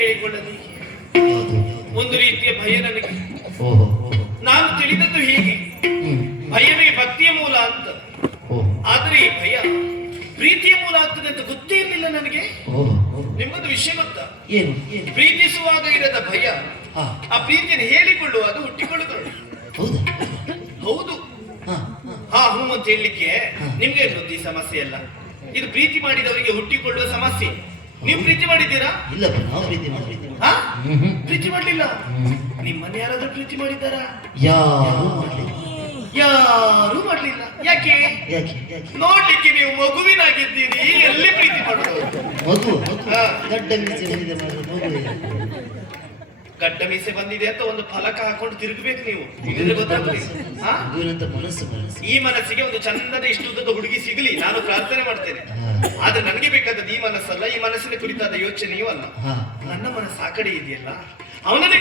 ಹೇಳಿಕೊಳ್ಳಲಿ. ಒಂದು ರೀತಿಯ ಭಯ ನನಗೆ. ಓಹೋ, ನಾನು ತಿಳಿದದ್ದು ಹೀಗೆ, ಭಯವೇ ಭಕ್ತಿಯ ಮೂಲ ಅಂತ. ಆದ್ರೆ ಈ ಭಯ ಪ್ರೀತಿಯ ಮೂಲ ಆಗ್ತದೆ ಅಂತ ಗೊತ್ತೇ ಇರಲಿಲ್ಲ ನನಗೆ. ನಿಮ್ಗೊಂದು ವಿಷಯ ಗೊತ್ತಾ? ಏನು? ಪ್ರೀತಿಸುವಾಗ ಇರದ ಭಯ ಆ ಪ್ರೀತಿಯನ್ನು ಹೇಳಿಕೊಳ್ಳುವಾಗ ಹುಟ್ಟಿಕೊಳ್ಳುತ್ತಳು. ಹೌದು, ಹಾ ಹೂ ಅಂತ ಹೇಳಲಿಕ್ಕೆ ನಿಮ್ಗೆ ಗೊತ್ತು ಈ ಸಮಸ್ಯೆ ಅಲ್ಲ. ಇದು ಪ್ರೀತಿ ಮಾಡಿದವರಿಗೆ ಹುಟ್ಟಿಕೊಳ್ಳುವ ಸಮಸ್ಯೆ. ನೀವು ಪ್ರೀತಿ ಮಾಡಿದ್ದೀರಾ? ಇಲ್ಲ, ನಾವು ಪ್ರೀತಿ ಮಾಡಿದ್ದೀವಿ. ಪ್ರೀತಿ ಮಾಡ್ಲಿಲ್ಲ? ನಿಮ್ಮನ್ನ ಯಾರಾದ್ರೂ ಪ್ರೀತಿ ಮಾಡಿದ್ದಾರಾ? ಯಾರು ಮಾಡ್ಲಿಲ್ಲ. ಯಾಕೆ? ನೋಡ್ಲಿಕ್ಕೆ ನೀವು ಮಗುವಿನಾಗಿದ್ದೀರಿ, ಎಲ್ಲಿ ಪ್ರೀತಿ ಮಾಡೋದು? ಗಡ್ಡ ಮೀಸೆ ಬಂದಿದೆ ಅಂತ ಒಂದು ಫಲಕ ಹಾಕೊಂಡು ತಿರುಗಬೇಕು ನೀವು. ಈ ಮನಸ್ಸಿಗೆ ಒಂದು ಚಂದದ ಇಷ್ಟುದ್ದದ ಹುಡುಗಿ ಸಿಗಲಿ, ನಾನು ಪ್ರಾರ್ಥನೆ ಮಾಡ್ತೇನೆ. ಆದ್ರೆ ನನಗೆ ಬೇಕಾದದ್ದು ಈ ಮನಸ್ಸಲ್ಲ, ಈ ಮನಸ್ಸಿನ ಕುರಿತಾದ ಯೋಚನೆಯೂ ಅಲ್ಲ. ನನ್ನ ಮನಸ್ಸು ಆ ಕಡೆ ಇದೆಯಲ್ಲ, ಅವನನ್ನೇ